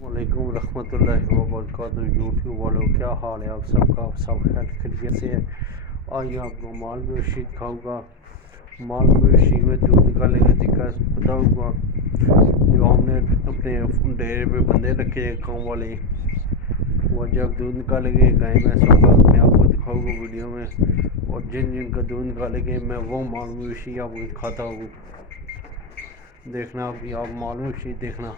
वालेकुम रहमतुल्लाहि व बरकातुहू। यूट्यूब वालों, क्या हाल है आप सबका? सब खैर खैरियत से है। आज मैं आपको माल मवेशी दिखाऊँगा। माल मवेशी में दूध निकालने का तरीका बताऊँगा। जो हमने अपने डेरे पे बंदे रखे हैं काम वाले, वो जब दूध निकालेंगे गाय भैंसों का मैं आपको दिखाऊँगा वीडियो में। और जिन जिनका दूध निकालेंगे मैं वो माल मवेशी आपको दिखाता हूँ। देखना अभी आप माल मवेशी देखना।